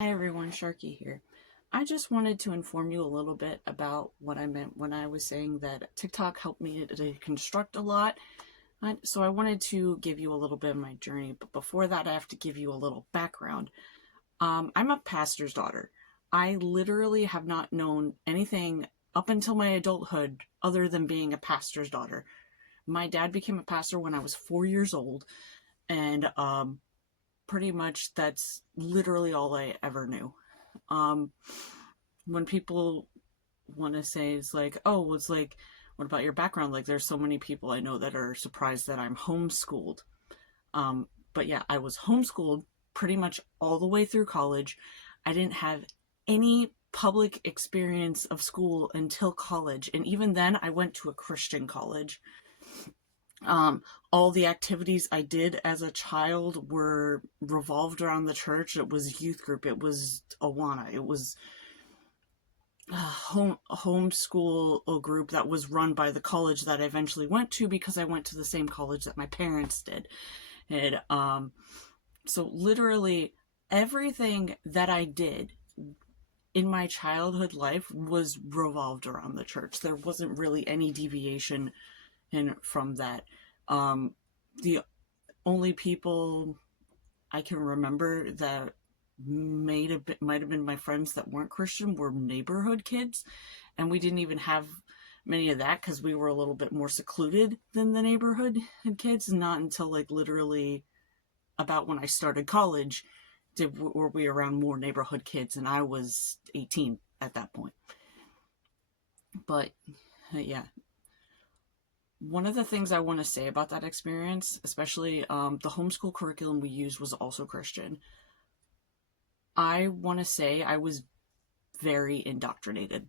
Hi everyone, Sharky here. I just wanted to inform you a little bit about what I meant when I was saying that TikTok helped me to deconstruct a lot. So I wanted to give you a little bit of my journey, but before that, I have to give you a little background. I'm a pastor's daughter. I literally have not known anything up until my adulthood other than being a pastor's daughter. My dad became a pastor when I was 4 years old, and pretty much that's literally all I ever knew. Um, when people want to say it's like, oh, it's like, what about your background? Like, there's so many people I know that are surprised that I'm homeschooled. But yeah, I was homeschooled pretty much all the way through college. I didn't have any public experience of school until college. And even then, I went to a Christian college. All the activities I did as a child were revolved around the church. It was youth group, it was Awana, it was homeschool group that was run by the college that I eventually went to because I went to the same college that my parents did. And so literally everything that I did in my childhood life was revolved around the church. There wasn't really any deviation from that. The only people I can remember that might have been my friends that weren't Christian were neighborhood kids, and we didn't even have many of that because we were a little bit more secluded than the neighborhood kids. Not until like literally about when I started college were we around more neighborhood kids, and I was 18 at that point. But yeah, one of the things I want to say about that experience, especially the homeschool curriculum we used was also Christian. I want to say I was very indoctrinated,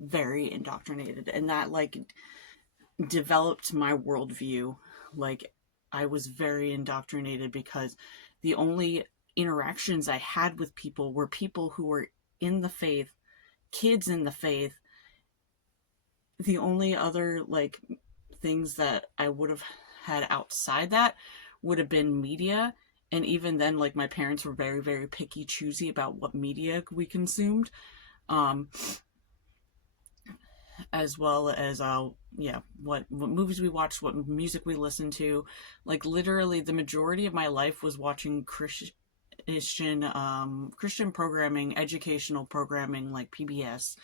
very indoctrinated, and that like developed my worldview. Like, I was very indoctrinated because the only interactions I had with people were people who were in the faith, kids in the faith. The only other like things that I would have had outside that would have been media. And even then, like, my parents were very, very picky, choosy about what media we consumed. Um, as well as yeah, what movies we watched, what music we listened to. Like, literally the majority of my life was watching Christian programming, educational programming, like PBS.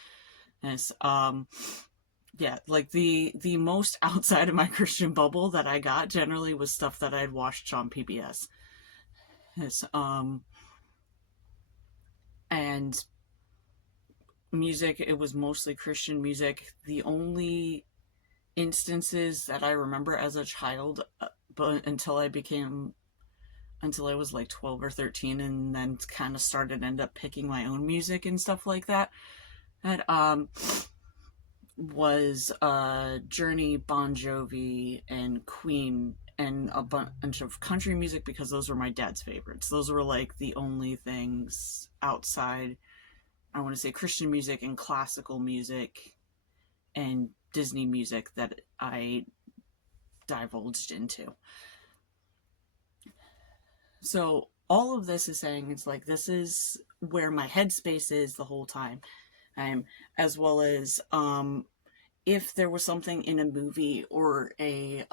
As yeah, like the most outside of my Christian bubble that I got generally was stuff that I'd watched on PBS. As and music, it was mostly Christian music. The only instances that I remember as a child, but until I was like 12 or 13, and then kind of started end up picking my own music and stuff like that. That was Journey, Bon Jovi, and Queen, and a bunch of country music because those were my dad's favorites. Those were like the only things outside, I want to say, Christian music and classical music and Disney music that I divulged into. So all of this is saying it's like this is where my headspace is the whole time. As well as if there was something in a movie or a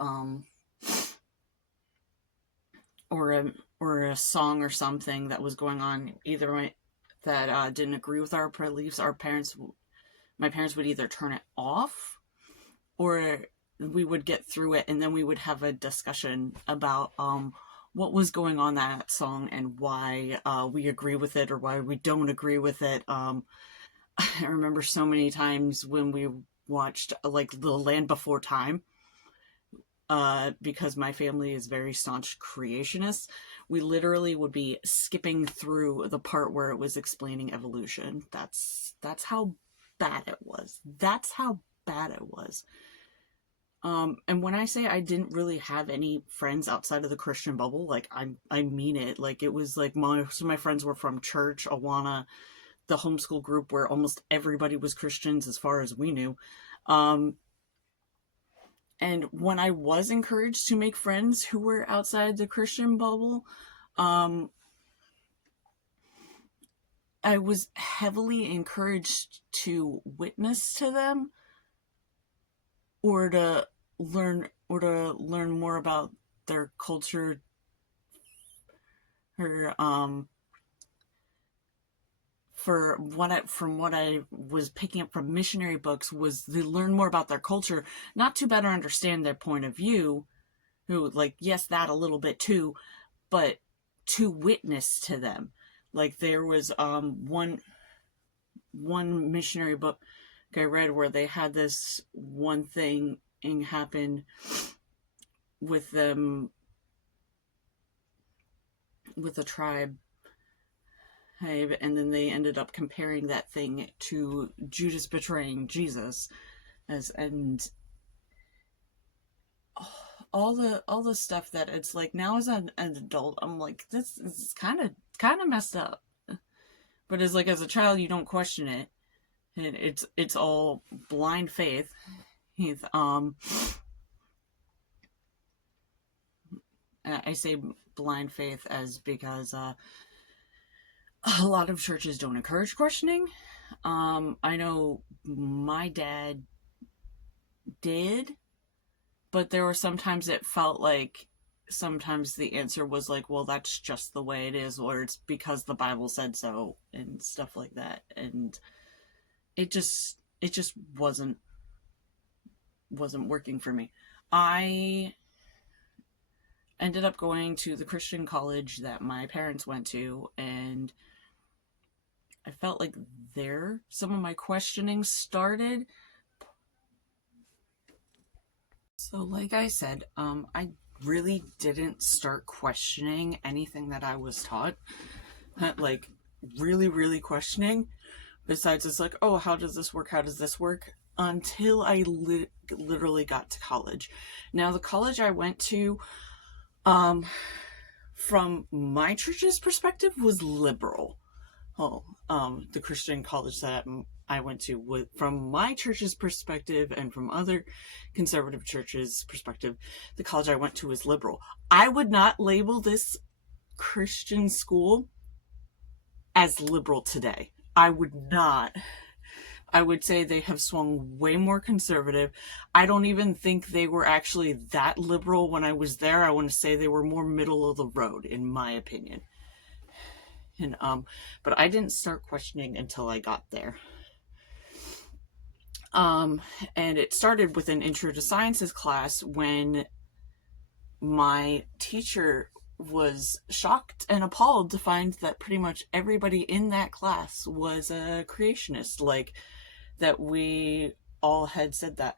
or a song or something that was going on either way that didn't agree with our beliefs, my parents would either turn it off or we would get through it and then we would have a discussion about what was going on in that song and why we agree with it or why we don't agree with it. I remember so many times when we watched like The Land Before Time, because my family is very staunch creationists, we literally would be skipping through the part where it was explaining evolution. That's how bad it was. That's how bad it was. And when I say I didn't really have any friends outside of the Christian bubble, like I mean it. Like, it was like most of my friends were from church, Awana, the homeschool group where almost everybody was Christians as far as we knew. Um, and when I was encouraged to make friends who were outside the Christian bubble, um, I was heavily encouraged to witness to them, or to learn more about their culture, or from what I was picking up from missionary books, was to learn more about their culture, not to better understand their point of view, who, like, yes, that a little bit too, but to witness to them. Like, there was one missionary book I read where they had this one thing happen with them, with a tribe, and then they ended up comparing that thing to Judas betraying Jesus, and all the stuff that it's like, now as an adult, I'm like, this is kind of messed up. But as like, as a child, you don't question it, and it's all blind faith. I say blind faith as because a lot of churches don't encourage questioning. I know my dad did, but there were sometimes it felt like sometimes the answer was like, well, that's just the way it is, or it's because the Bible said so, and stuff like that. And it just wasn't working for me. I ended up going to the Christian college that my parents went to, and I felt like there some of my questioning started. So like I said, I really didn't start questioning anything that I was taught. Like, really questioning. Besides, it's like, oh, how does this work? How does this work? Until I literally got to college. Now, the college I went to, from my church's perspective, was liberal. The Christian college that I went to, was, from my church's perspective and from other conservative churches' perspective, the college I went to was liberal. I would not label this Christian school as liberal today. I would not. I would say they have swung way more conservative. I don't even think they were actually that liberal when I was there. I want to say they were more middle of the road, in my opinion. And but I didn't start questioning until I got there. And it started with an Intro to Sciences class when my teacher was shocked and appalled to find that pretty much everybody in that class was a creationist, like that we all had said that.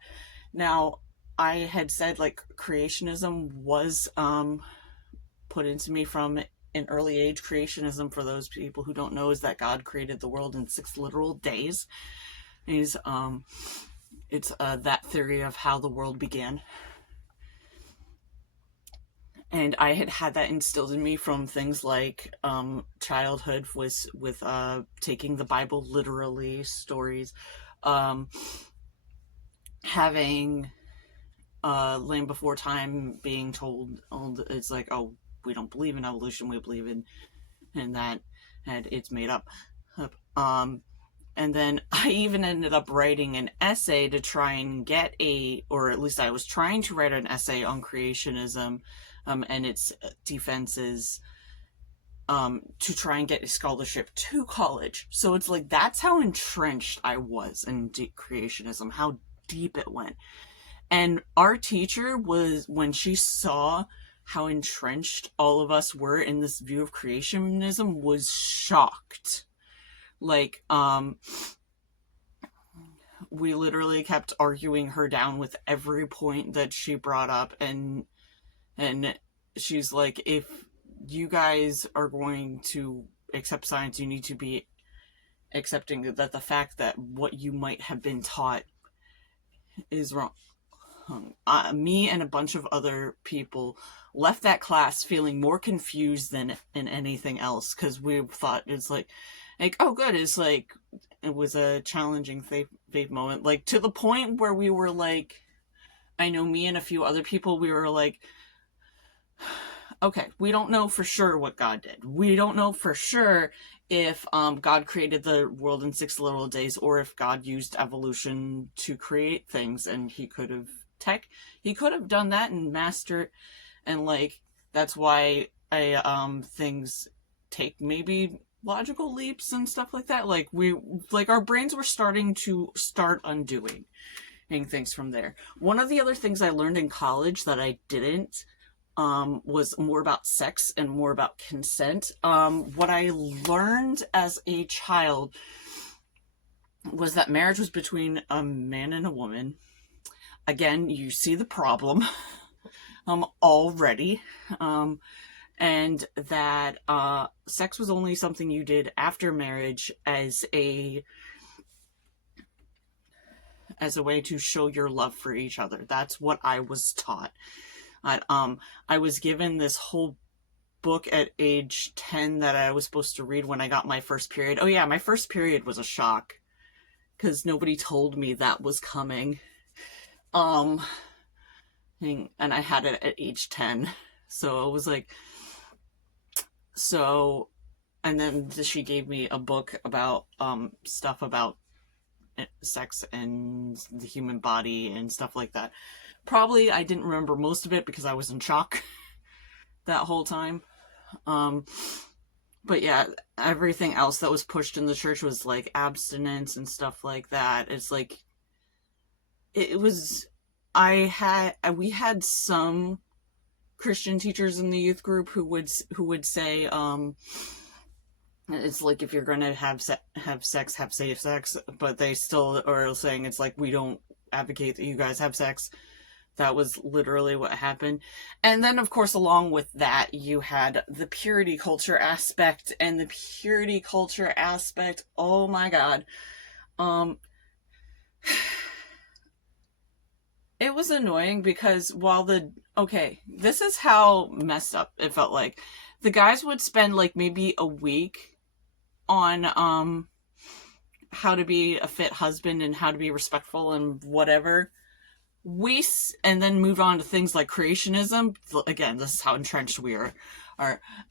Now, I had said, like, creationism was put into me from an early age. Creationism, for those people who don't know, is that God created the world in 6 literal days. It's that theory of how the world began. And I had that instilled in me from things like childhood, with taking the Bible literally, stories, having Land Before Time being told, it's like, oh, we don't believe in evolution, we believe in that, and it's made up. And then I even ended up writing an essay to try and get or at least I was trying to write an essay on creationism and its defenses, to try and get a scholarship to college. So it's like, that's how entrenched I was in creationism, how deep it went. And our teacher was, when she saw how entrenched all of us were in this view of creationism, was shocked. Like, we literally kept arguing her down with every point that she brought up, and she's like, if you guys are going to accept science, you need to be accepting that the fact that what you might have been taught is wrong. Me and a bunch of other people left that class feeling more confused than in anything else, because we thought it's like, oh, good, it's like, it was a challenging faith moment, like, to the point where we were like, I know me and a few other people, we were like, okay, we don't know for sure what God did. We don't know for sure if God created the world in 6 literal days, or if God used evolution to create things, and he could have done that and mastered, and like that's why things take maybe logical leaps and stuff like that. Like our brains were starting to start undoing things from there. One of the other things I learned in college that I didn't was more about sex and more about consent. What I learned as a child was that marriage was between a man and a woman. Again, you see the problem already. And that sex was only something you did after marriage as a way to show your love for each other. That's what I was taught. I was given this whole book at age 10 that I was supposed to read when I got my first period. Oh yeah, my first period was a shock because nobody told me that was coming. And I had it at age 10. So it was like, and then she gave me a book about stuff about sex and the human body and stuff like that. Probably I didn't remember most of it because I was in shock that whole time. But yeah, everything else that was pushed in the church was like abstinence and stuff like that. It's like we had some Christian teachers in the youth group who would say it's like if you're going to have sex, have safe sex, but they still are saying it's like we don't advocate that you guys have sex. That was literally what happened. And then, of course, along with that, you had the purity culture aspect, and the purity culture aspect, oh my god. It was annoying because this is how messed up it felt like. The guys would spend like maybe a week on how to be a fit husband and how to be respectful and whatever. And then move on to things like creationism. Again, this is how entrenched we are.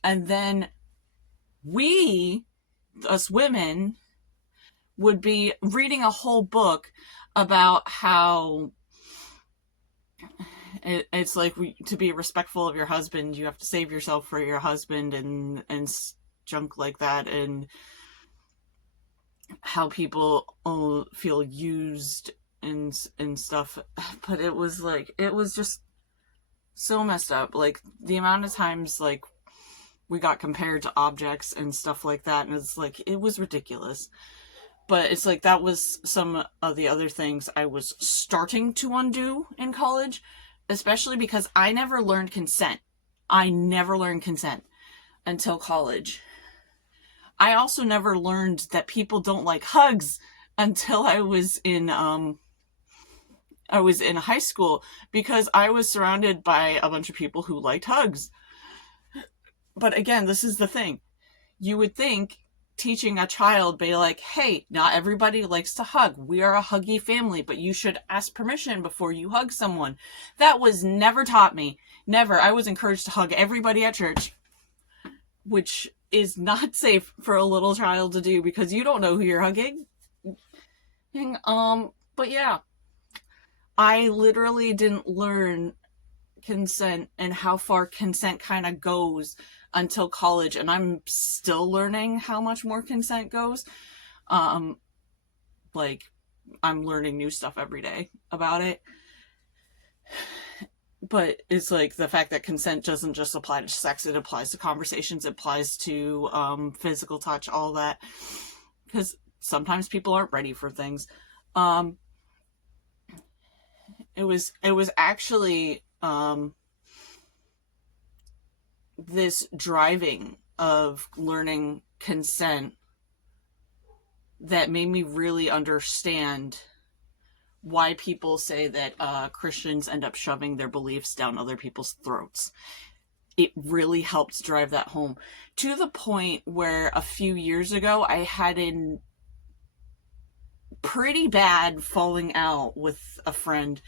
And then us women, would be reading a whole book about how it's like to be respectful of your husband, you have to save yourself for your husband and junk like that, and how people feel used and stuff. But it was just so messed up. Like the amount of times like we got compared to objects and stuff like that, and it's like it was ridiculous. But it's like that was some of the other things I was starting to undo in college, especially because I never learned consent. I never learned consent until college. I also never learned that people don't like hugs until I was in high school, because I was surrounded by a bunch of people who liked hugs. But again, this is the thing. You would think teaching a child, be like, hey, not everybody likes to hug. We are a huggy family, but you should ask permission before you hug someone. That was never taught me. Never. I was encouraged to hug everybody at church, which is not safe for a little child to do because you don't know who you're hugging. But yeah, I literally didn't learn consent and how far consent kind of goes until college, and I'm still learning how much more consent goes. Like I'm learning new stuff every day about it. But it's like the fact that consent doesn't just apply to sex, it applies to conversations, it applies to physical touch, all that. Because sometimes people aren't ready for things. It was actually this driving of learning consent that made me really understand why people say that Christians end up shoving their beliefs down other people's throats. It really helped drive that home, to the point where a few years ago I had a pretty bad falling out with a friend.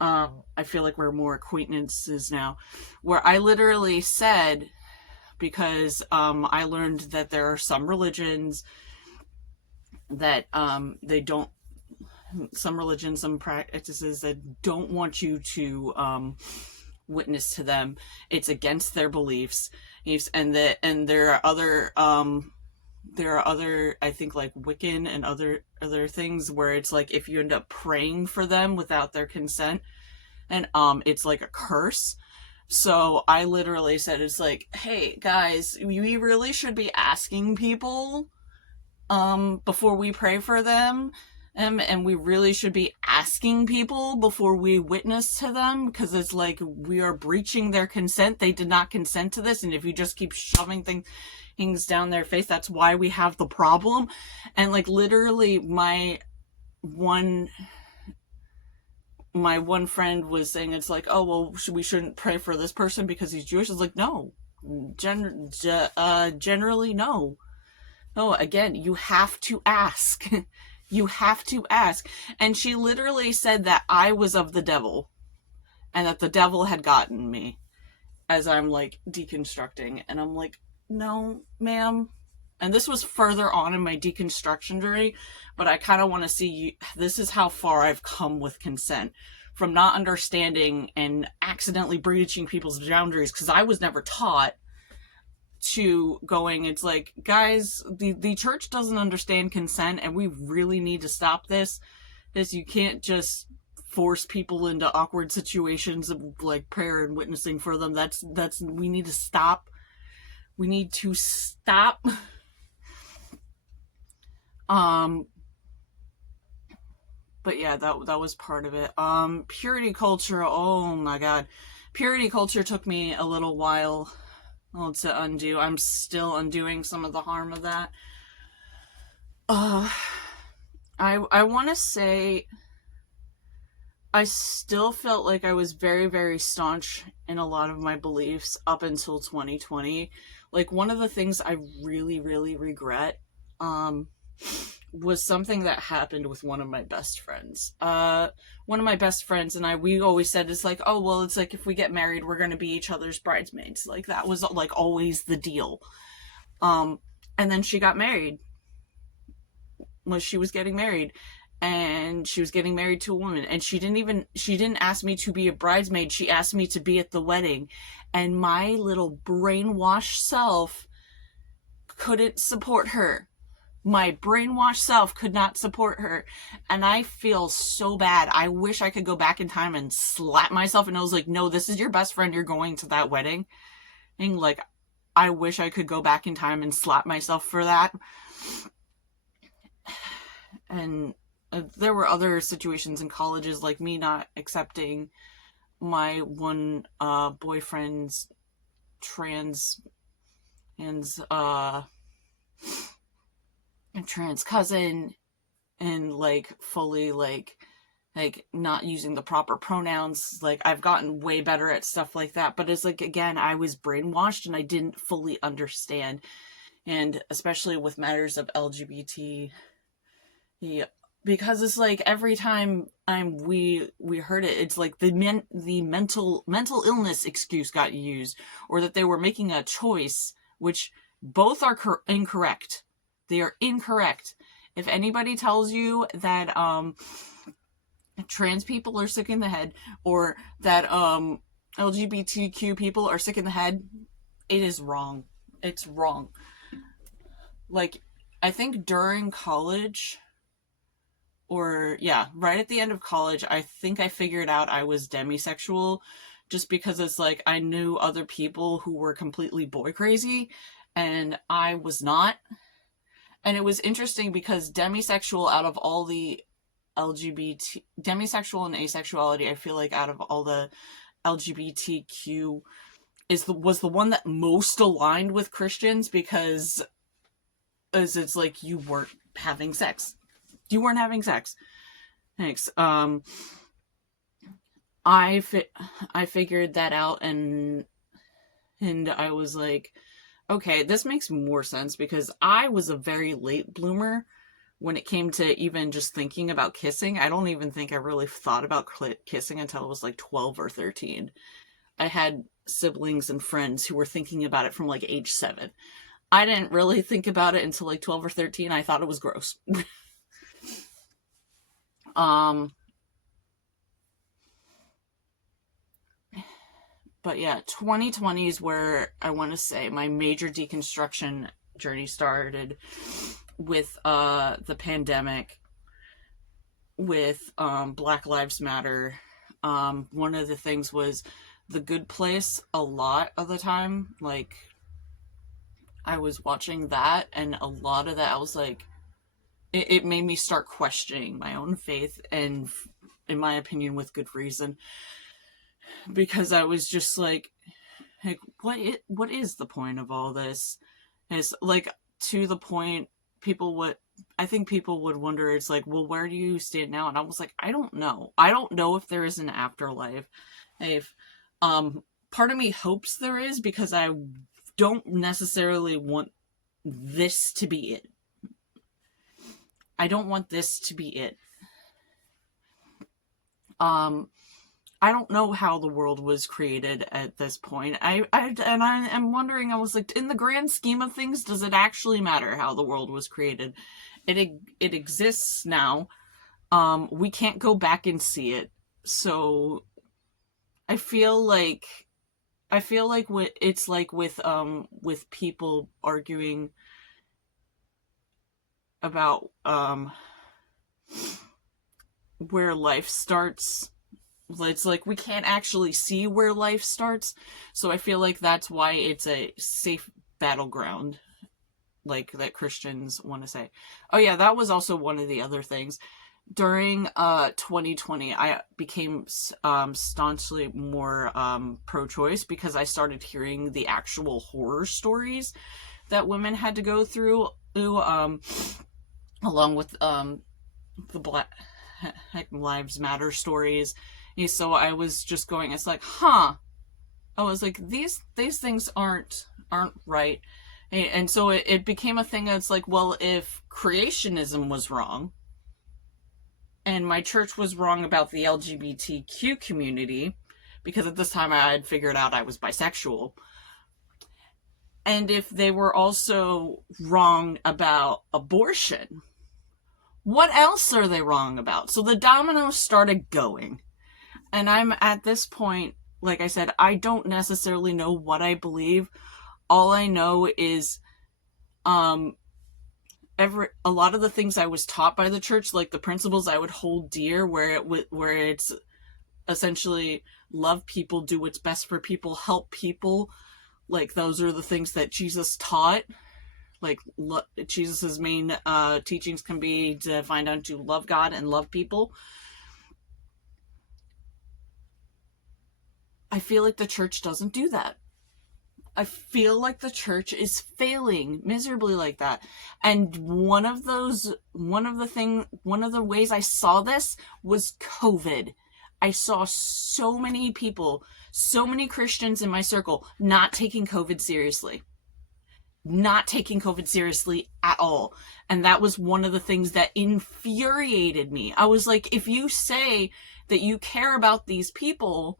I feel like we're more acquaintances now, where I literally said, because I learned that there are some religions that some practices that don't want you to witness to them. It's against their beliefs, and there are other, I think, like Wiccan and other things where it's like if you end up praying for them without their consent, and it's like a curse. So I literally said, it's like, hey guys, we really should be asking people before we pray for them. And we really should be asking people before we witness to them, because it's like we are breaching their consent. They did not consent to this, and if you just keep shoving things down their face, that's why we have the problem. And like literally my one friend was saying, it's like, oh well, we shouldn't pray for this person because he's Jewish. It's like, no, generally no. No, again, you have to ask. You have to ask. And she literally said that I was of the devil and that the devil had gotten me as I'm like deconstructing. And I'm like, no, ma'am. And this was further on in my deconstruction journey, but I kind of want to see you. This is how far I've come with consent, from not understanding and accidentally breaching people's boundaries because I was never taught, to going, it's like, guys, the church doesn't understand consent and we really need to stop this. Is you can't just force people into awkward situations of like prayer and witnessing for them. That's we need to stop. We need to stop. But yeah, that was part of it. Purity culture, oh my god. Purity culture took me a little while to undo. I'm still undoing some of the harm of that. I want to say I still felt like I was very, very staunch in a lot of my beliefs up until 2020. Like, one of the things I really, really regret was something that happened with one of my best friends. One of my best friends and we always said, it's like, oh, well, it's like if we get married, we're going to be each other's bridesmaids. Like, that was like always the deal. And then she got married. She was getting married, and she was getting married to a woman, and she didn't ask me to be a bridesmaid. She asked me to be at the wedding, and my little brainwashed self couldn't support her. My brainwashed self could not support her. And I feel so bad. I wish I could go back in time and slap myself. And I was like, no, this is your best friend. You're going to that wedding. And like, I wish I could go back in time and slap myself for that. And there were other situations in colleges, like me not accepting my one boyfriend's trans cousin, and like fully like not using the proper pronouns. Like, I've gotten way better at stuff like that, but it's like, again, I was brainwashed and I didn't fully understand. And especially with matters of LGBT, yeah, because it's like every time we heard it, it's like the mental illness excuse got used, or that they were making a choice, which both are incorrect. They are incorrect. If anybody tells you that trans people are sick in the head, or that LGBTQ people are sick in the head, it is wrong. It's wrong. Like, I think during college, or yeah, right at the end of college, I think I figured out I was demisexual, just because it's like I knew other people who were completely boy crazy, and I was not. And it was interesting because demisexual, out of all the demisexual and asexuality, I feel like out of all the LGBTQ was the one that most aligned with Christians, because as it's like you weren't having sex. You weren't having sex. Thanks. I figured that out, and I was like, okay, this makes more sense, because I was a very late bloomer when it came to even just thinking about kissing. I don't even think I really thought about kissing until I was like 12 or 13. I had siblings and friends who were thinking about it from like age 7. I didn't really think about it until like 12 or 13. I thought it was gross. um but yeah, 2020 is where I want to say my major deconstruction journey started, with the pandemic, with Black Lives Matter. One of the things was The Good Place a lot of the time. Like, I was watching that, and a lot of that I was like, it made me start questioning my own faith, and in my opinion, with good reason, because I was just like, what is the point of all this? And it's like, to the point, people would, I think people would wonder, it's like, well, where do you stand now? And I was like, I don't know if there is an afterlife. If part of me hopes there is, because I don't necessarily want this to be it. I don't want this to be it. I don't know how the world was created at this point. I am wondering, I was like, in the grand scheme of things, does it actually matter how the world was created? It exists now. We can't go back and see it. So I feel like it's like with people arguing about where life starts. It's like we can't actually see where life starts, so I feel like that's why it's a safe battleground, like that Christians want to say. Oh yeah, that was also one of the other things. During 2020, I became staunchly more pro-choice, because I started hearing the actual horror stories that women had to go through, along with the Black Lives Matter stories. And so I was just going, it's like, huh. I was like, these things aren't right. And so it became a thing that's like, well, if creationism was wrong, and my church was wrong about the LGBTQ community, because at this time I had figured out I was bisexual, and if they were also wrong about abortion, what else are they wrong about? So the dominoes started going. And I'm at this point, like I said, I don't necessarily know what I believe. All I know is a lot of the things I was taught by the church, like the principles I would hold dear, where it's essentially love people, do what's best for people, help people. Like, those are the things that Jesus taught. Like, Jesus's main teachings can be defined down to love God and love people. I feel like the church doesn't do that. I feel like the church is failing miserably like that. And one of the ways I saw this was COVID. I saw so many people, so many Christians in my circle, not taking COVID seriously. Not taking COVID seriously at all. And that was one of the things that infuriated me. I was like, if you say that you care about these people,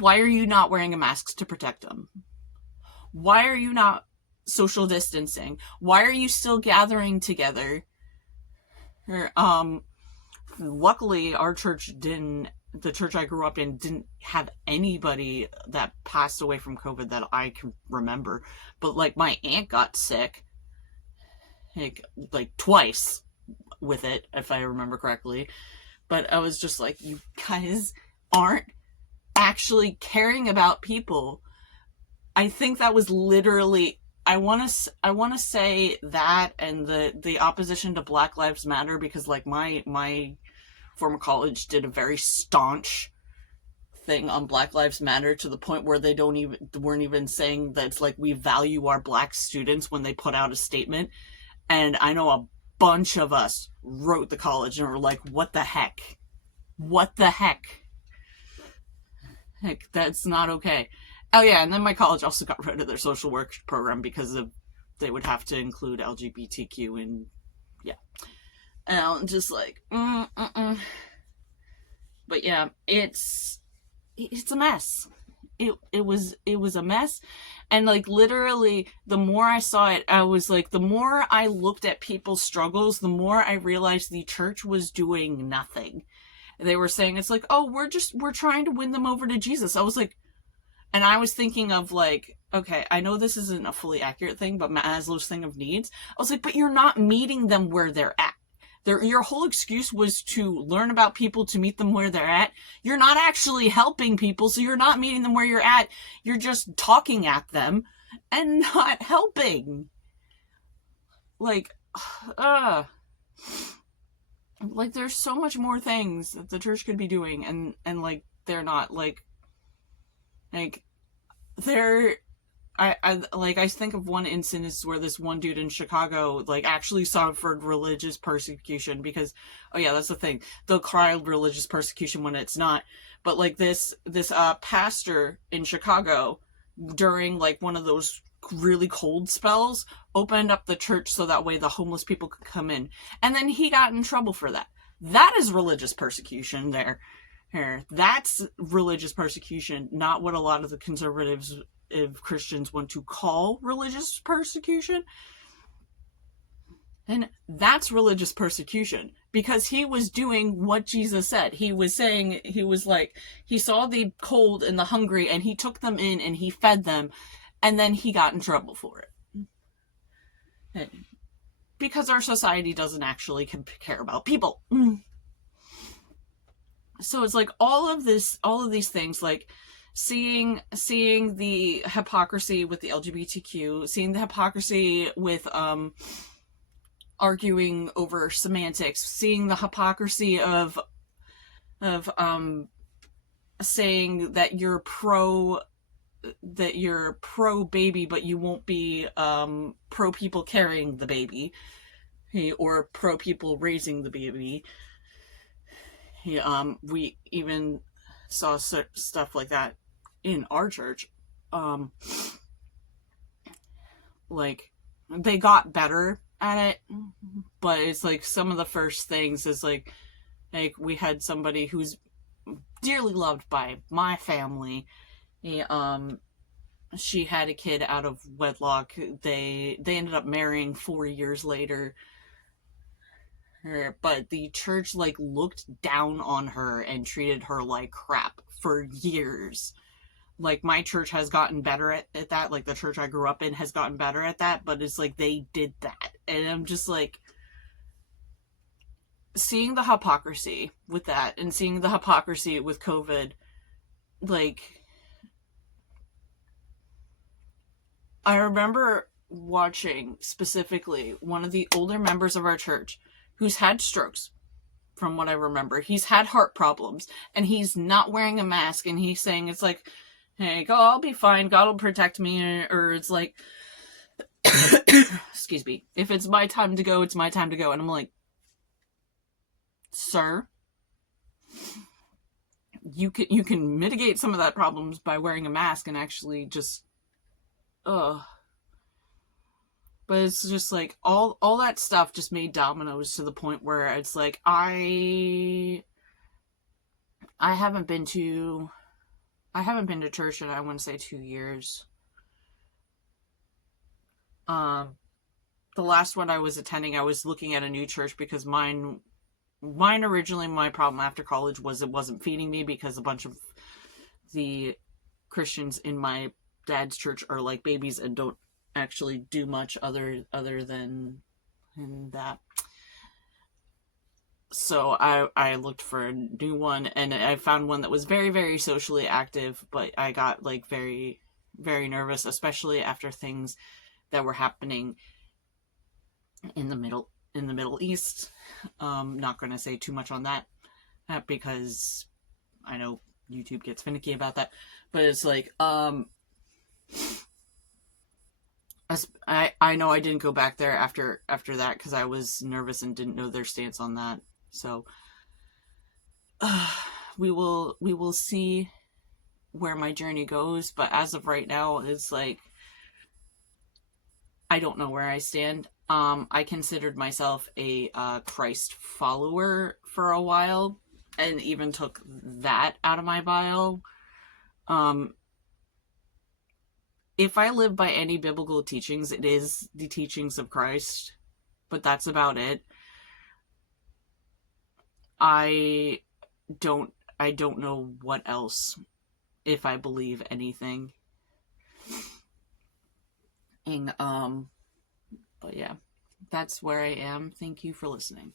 why are you not wearing a mask to protect them? Why are you not social distancing? Why are you still gathering together? Luckily, our church didn't, the church I grew up in didn't have anybody that passed away from COVID that I can remember. But like, my aunt got sick, like twice with it, if I remember correctly. But I was just like, you guys aren't actually caring about people. I think that was literally, I want to say that, and the opposition to Black Lives Matter, because like my former college did a very staunch thing on Black Lives Matter, to the point where they weren't even saying that it's like, we value our black students, when they put out a statement. And I know a bunch of us wrote the college and were like, what the heck? What the heck? Heck, that's not okay. Oh yeah, and then my college also got rid of their social work program, because they would have to include LGBTQ, and yeah. And I'm just like, But yeah, it's a mess. it was a mess. And like literally the more I saw it, I was like, the more I looked at people's struggles, the more I realized the church was doing nothing. They were saying, it's like, oh, we're trying to win them over to Jesus. I was like, and I was thinking of like, okay, I know this isn't a fully accurate thing, but Maslow's thing of needs. I was like, but you're not meeting them where they're at. Your whole excuse was to learn about people to meet them where they're at. You're not actually helping people, so you're not meeting them where you're at. You're just talking at them and not helping. Like, like there's so much more things that the church could be doing, and like they're not. Like they're I think of one instance where this one dude in Chicago like actually suffered religious persecution because, oh yeah, that's the thing, they'll cry religious persecution when it's not. But like this pastor in Chicago, during like one of those really cold spells, opened up the church so that way the homeless people could come in, and then he got in trouble for that. That is religious persecution there. That's religious persecution, not what a lot of the conservatives, if Christians, want to call religious persecution. And that's religious persecution because he was doing what Jesus said. He was saying, he was like, he saw the cold and the hungry and he took them in and he fed them, and then he got in trouble for it. Because our society doesn't actually care about people. So it's like all of these things, like seeing the hypocrisy with the LGBTQ, seeing the hypocrisy with arguing over semantics, seeing the hypocrisy of saying that you're pro baby, but you won't be pro people carrying the baby, or pro people raising the baby. We even saw stuff like that in our church. Like they got better at it, but it's like some of the first things is like we had somebody who's dearly loved by my family. She had a kid out of wedlock. They ended up marrying 4 years later. But the church like looked down on her and treated her like crap for years. Like my church has gotten better at that. Like the church I grew up in has gotten better at that, but it's like they did that. And I'm just like seeing the hypocrisy with that and seeing the hypocrisy with COVID. Like I remember watching specifically one of the older members of our church who's had strokes, from what I remember. He's had heart problems, and he's not wearing a mask, and he's saying, it's like, hey, go, I'll be fine, God will protect me, or it's like, excuse me, if it's my time to go, it's my time to go. And I'm like, sir, you can mitigate some of that problems by wearing a mask and actually just, But it's just like all that stuff just made dominoes to the point where it's like I haven't been to church in, I wouldn't say, 2 years. The last one I was attending, I was looking at a new church because mine originally, my problem after college was it wasn't feeding me because a bunch of the Christians in my dad's church are like babies and don't actually do much other than that. So I looked for a new one, and I found one that was very, very socially active, but I got like very, very nervous, especially after things that were happening in the Middle East. Not going to say too much on that because I know YouTube gets finicky about that, but it's like I know I didn't go back there after that because I was nervous and didn't know their stance on that. So we will see where my journey goes. But as of right now, it's like I don't know where I stand. I considered myself a Christ follower for a while, and even took that out of my bio. if I live by any biblical teachings, it is the teachings of Christ, but that's about it. I I don't know what else, if I believe anything. And but yeah, that's where I am. Thank you for listening.